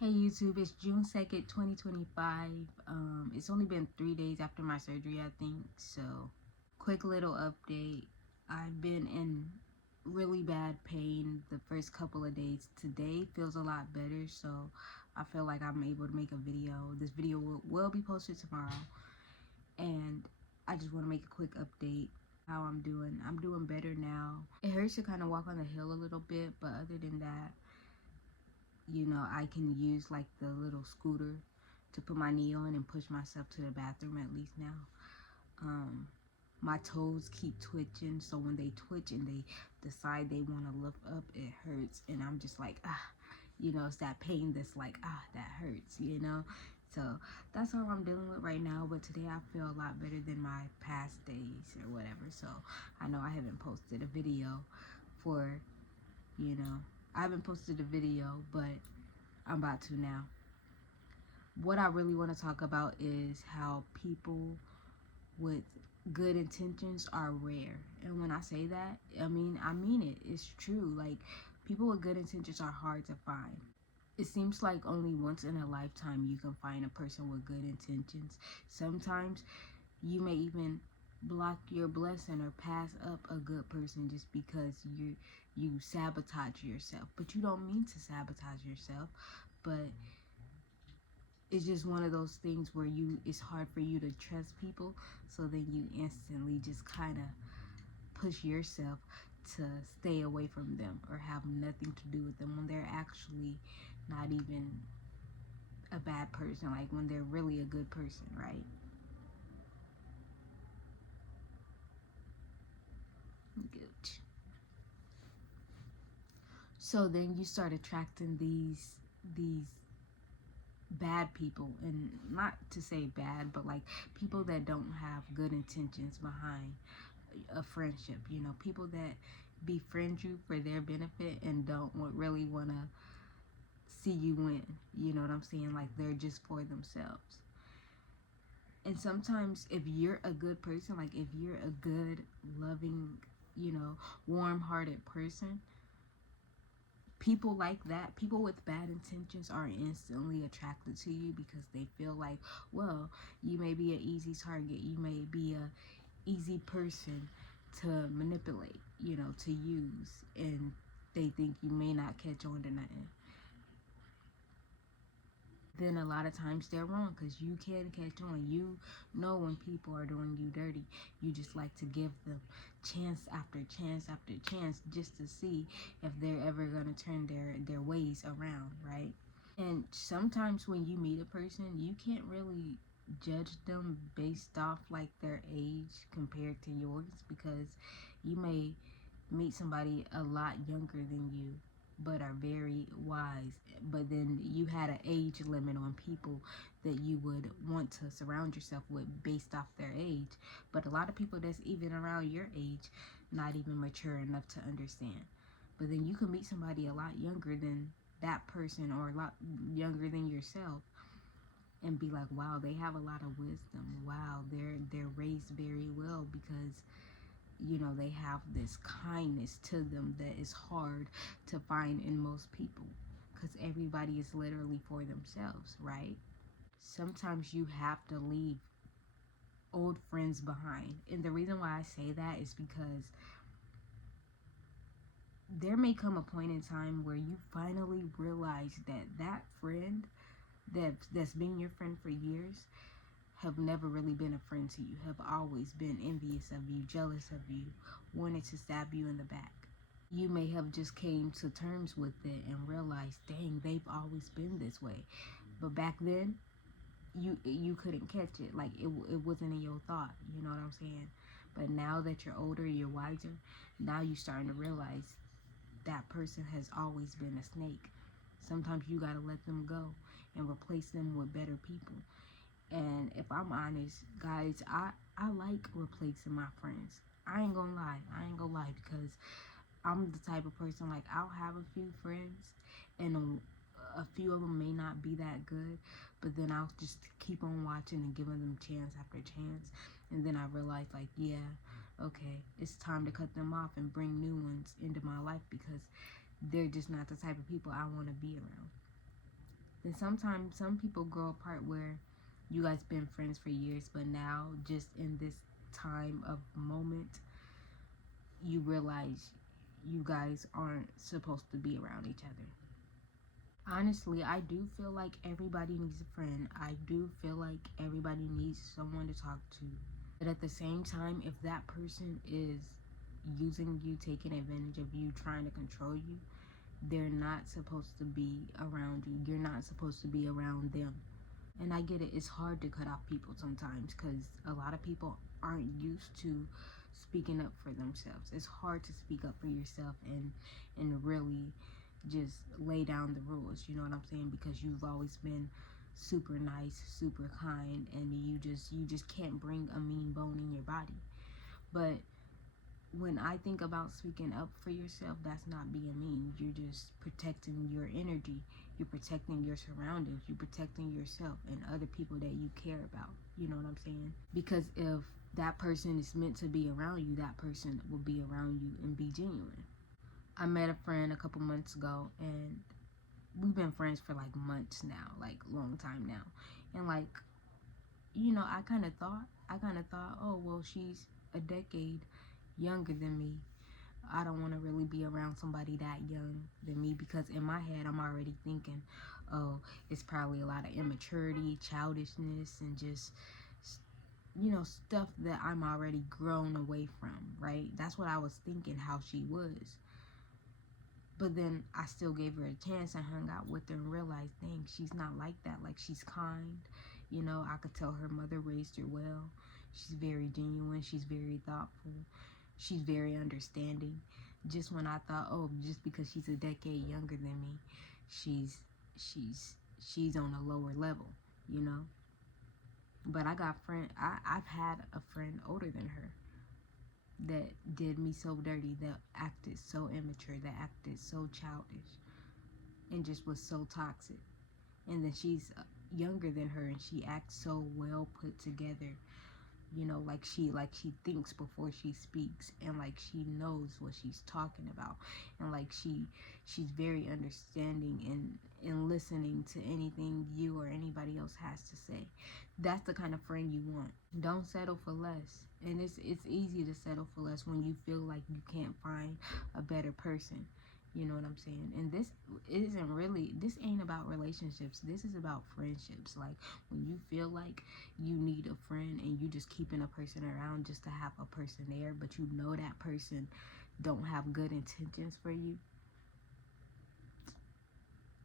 Hey YouTube, it's June 2nd, 2025. It's only been 3 days after my surgery, I think. So, quick little update. I've been in really bad pain the first couple of days. Today feels a lot better, so I feel like I'm able to make a video. This video will be posted tomorrow. And I just want to make a quick update how I'm doing. I'm doing better now. It hurts to kind of walk on the hill a little bit, but other than that, I can use like the little scooter to put my knee on and push myself to the bathroom at least now. My toes keep twitching, so when they twitch and they decide they want to lift up, it hurts, and I'm just like, it's that pain that's like, that hurts. So that's all I'm dealing with right now, but today I feel a lot better than my past days or whatever. So I know I haven't posted a video for, I haven't posted a video, but I'm about to now. What I really want to talk about is how people with good intentions are rare. And when I say that, I mean it. It's true. Like, people with good intentions are hard to find. It seems like only once in a lifetime you can find a person with good intentions. Sometimes you may even block your blessing or pass up a good person just because you sabotage yourself. But you don't mean to sabotage yourself, but it's just one of those things where it's hard for you to trust people, so then you instantly just kind of push yourself to stay away from them or have nothing to do with them when they're actually not even a bad person, like when they're really a good person, right? Good. So then you start attracting these bad people, and not to say bad, but like people that don't have good intentions behind a friendship. People that befriend you for their benefit and don't really want to see you win. You know what I'm saying? Like, they're just for themselves. And sometimes if you're a good person, like if you're a good, loving, warm-hearted person, people like that, people with bad intentions, are instantly attracted to you because they feel like, well, you may be an easy target, you may be a easy person to manipulate, to use, and they think you may not catch on to nothing. Then a lot of times they're wrong, because you can catch on. You know when people are doing you dirty. You just like to give them chance after chance after chance just to see if they're ever going to turn their ways around, right? And sometimes when you meet a person, you can't really judge them based off like their age compared to yours, because you may meet somebody a lot younger than you but are very wise, but then you had an age limit on people that you would want to surround yourself with based off their age. But a lot of people that's even around your age not even mature enough to understand. But then you can meet somebody a lot younger than that person, or a lot younger than yourself, and be like, wow, they have a lot of wisdom. Wow, they're raised very well, because they have this kindness to them that is hard to find in most people, because everybody is literally for themselves, right? Sometimes you have to leave old friends behind. And the reason why I say that is because there may come a point in time where you finally realize that that friend that's been your friend for years have never really been a friend to you, have always been envious of you, jealous of you, wanted to stab you in the back. You may have just came to terms with it and realized, dang, they've always been this way. But back then, you couldn't catch it. Like, it wasn't in your thought. You know what I'm saying? But now that you're older, you're wiser, now you're starting to realize that person has always been a snake. Sometimes you gotta let them go and replace them with better people. And if I'm honest, guys, I like replacing my friends. I ain't gonna lie, because I'm the type of person, like, I'll have a few friends, and a few of them may not be that good, but then I'll just keep on watching and giving them chance after chance, and then I realize, like, yeah, okay, it's time to cut them off and bring new ones into my life, because they're just not the type of people I want to be around. And sometimes some people grow apart where you guys been friends for years, but now just in this time of moment, you realize you guys aren't supposed to be around each other. Honestly, I do feel like everybody needs a friend. I do feel like everybody needs someone to talk to. But at the same time, if that person is using you, taking advantage of you, trying to control you, they're not supposed to be around you. You're not supposed to be around them. And I get it, it's hard to cut off people sometimes because a lot of people aren't used to speaking up for themselves. It's hard to speak up for yourself and really just lay down the rules, you know what I'm saying? Because you've always been super nice, super kind, and you just can't bring a mean bone in your body. But when I think about speaking up for yourself, that's not being mean. You're just protecting your energy. You're protecting your surroundings. You're protecting yourself and other people that you care about. You know what I'm saying? Because if that person is meant to be around you, that person will be around you and be genuine. I met a friend a couple months ago, and we've been friends for like months now, like long time now. And like, I kind of thought, oh, well, she's a decade younger than me. I don't want to really be around somebody that young than me because in my head I'm already thinking, oh, it's probably a lot of immaturity, childishness, and just stuff that I'm already grown away from, right? That's what I was thinking how she was. But then I still gave her a chance and hung out with her and realized, dang, she's not like that. Like, she's kind. I could tell her mother raised her well. She's very genuine. She's very thoughtful. She's very understanding. Just when I thought, oh, just because she's a decade younger than me, she's she's on a lower level, you know. But I've had a friend older than her that did me so dirty, that acted so immature, that acted so childish, and just was so toxic. And then she's younger than her, and she acts so well put together. Like she thinks before she speaks, and like she knows what she's talking about, and like she's very understanding and listening to anything you or anybody else has to say. That's the kind of friend you want. Don't settle for less. And it's easy to settle for less when you feel like you can't find a better person. You know what I'm saying? And this ain't about relationships. This is about friendships. Like, when you feel like you need a friend and you just keeping a person around just to have a person there, but you know that person don't have good intentions for you,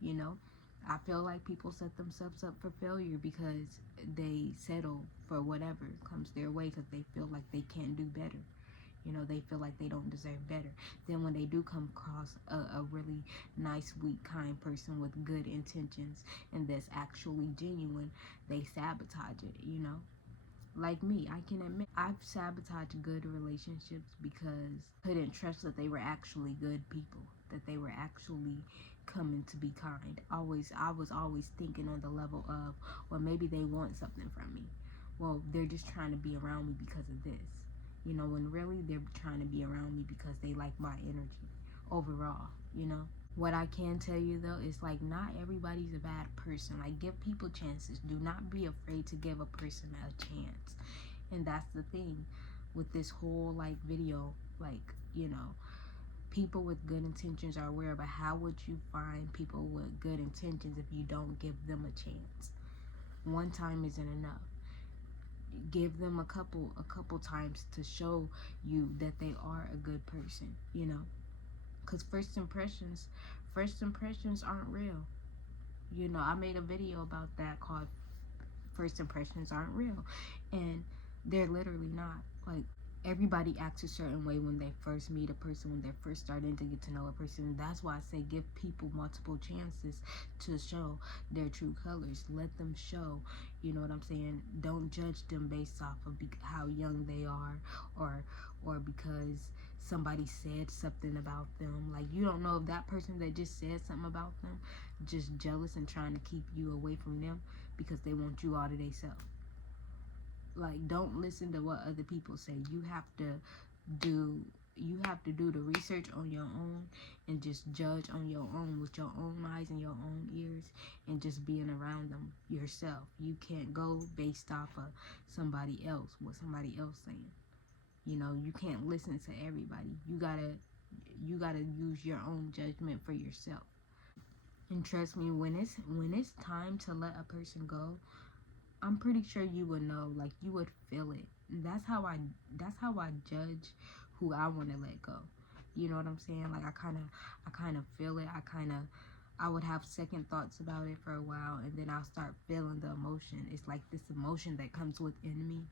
you know? I feel like people set themselves up for failure because they settle for whatever comes their way because they feel like they can't do better. They feel like they don't deserve better. Then when they do come across a really nice, sweet, kind person with good intentions and that's actually genuine, they sabotage it. Like me, I can admit I've sabotaged good relationships because I couldn't trust that they were actually good people, that they were actually coming to be kind. I was always thinking on the level of, well, maybe they want something from me. Well, they're just trying to be around me because of this. When really they're trying to be around me because they like my energy overall. What I can tell you though is, like, not everybody's a bad person. Like, give people chances. Do not be afraid to give a person a chance. And that's the thing with this whole like video. Like, people with good intentions are aware, but how would you find people with good intentions if you don't give them a chance? One time isn't enough. Give them a couple times to show you that they are a good person. Because first impressions aren't real. I made a video about that called First Impressions Aren't Real, and they're literally not. Like, everybody acts a certain way when they first meet a person, when they're first starting to get to know a person. That's why I say give people multiple chances to show their true colors. Let them show. You know what I'm saying? Don't judge them based off of how young they are, or because somebody said something about them. Like, you don't know if that person that just said something about them just jealous and trying to keep you away from them because they want you all to themselves. Like, don't listen to what other people say. You have to do you have to do the research on your own and just judge on your own with your own eyes and your own ears and just being around them yourself. You can't go based off of somebody else, what somebody else saying. You know, you can't listen to everybody. You gotta use your own judgment for yourself. And trust me, when it's time to let a person go, I'm pretty sure you would know, like you would feel it. And that's how I judge who I want to let go. You know what I'm saying? Like I kind of feel it. I would have second thoughts about it for a while, and then I'll start feeling the emotion. It's like this emotion that comes within me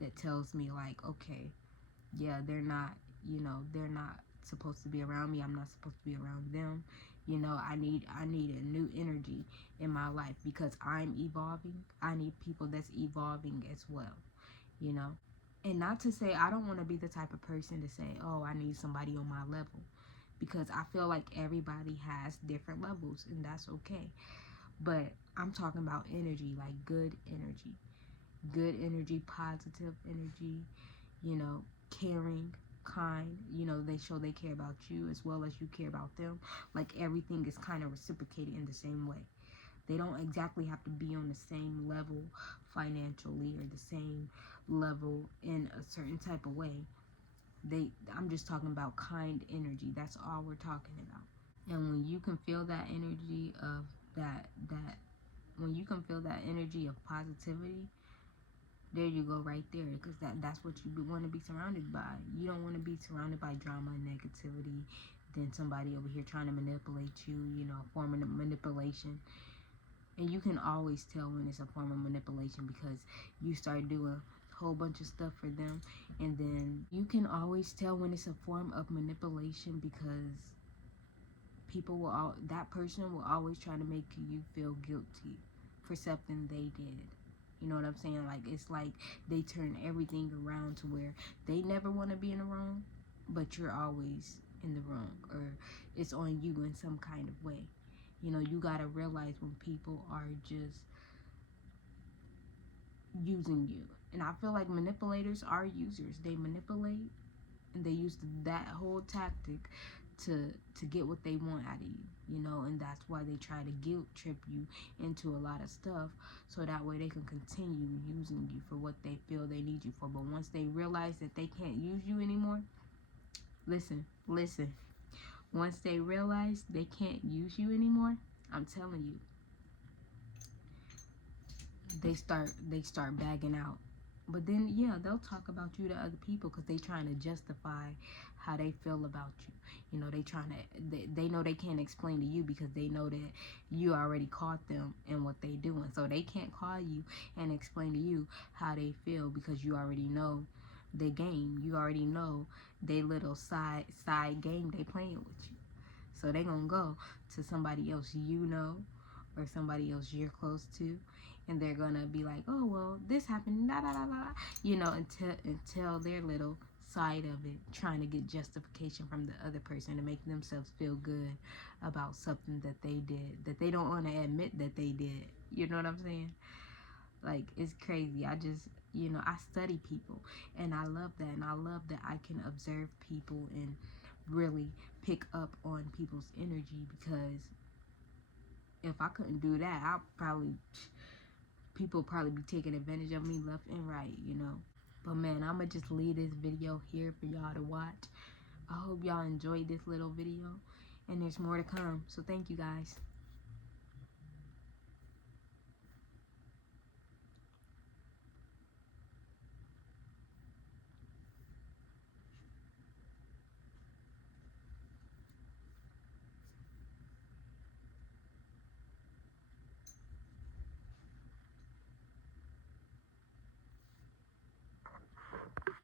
that tells me like, okay, yeah, they're not supposed to be around me. I'm not supposed to be around them. You know, I need a new energy in my life because I'm evolving. I need people that's evolving as well, you know. And not to say I don't want to be the type of person to say, oh, I need somebody on my level, because I feel like everybody has different levels, and that's okay. But I'm talking about energy, like good energy, positive energy, you know, caring, kind. You know, they show they care about you as well as you care about them. Like everything is kind of reciprocated in the same way. They don't exactly have to be on the same level financially or the same level in a certain type of way. I'm just talking about kind energy. That's all we're talking about. And when you can feel that energy of that when you can feel that energy of positivity, there you go right there, because that's what you want to be surrounded by. You don't want to be surrounded by drama and negativity, then somebody over here trying to manipulate you, you know, form of manipulation. And you can always tell when it's a form of manipulation because you start doing a whole bunch of stuff for them. And then you can always tell when it's a form of manipulation because that person will always try to make you feel guilty for something they did. You know what I'm saying? Like, it's like they turn everything around to where they never want to be in the wrong, but you're always in the wrong, or it's on you in some kind of way. You know, you got to realize when people are just using you. And I feel like manipulators are users. They manipulate, and they use that whole tactic to get what they want out of you, you know. And that's why they try to guilt trip you into a lot of stuff, so that way they can continue using you for what they feel they need you for. But once they realize that they can't use you anymore, listen, once they realize they can't use you anymore, I'm telling you, they start bagging out. But then, yeah, they'll talk about you to other people because they trying to justify how they feel about you. You know, they know they can't explain to you because they know that you already caught them in what they doing. So they can't call you and explain to you how they feel because you already know the game. You already know they little side game they playing with you. So they gonna go to somebody else you know, or somebody else you're close to, and they're gonna be like, oh, well, this happened, da da da da, you know, until their little side of it, trying to get justification from the other person to make themselves feel good about something that they did that they don't want to admit that they did. You know what I'm saying? Like, it's crazy. I just, you know, I study people, and I love that. And I love that I can observe people and really pick up on people's energy, because if I couldn't do that, people probably be taking advantage of me left and right, you know. But man, I'ma just leave this video here for y'all to watch. I hope y'all enjoyed this little video, and there's more to come. So thank you guys.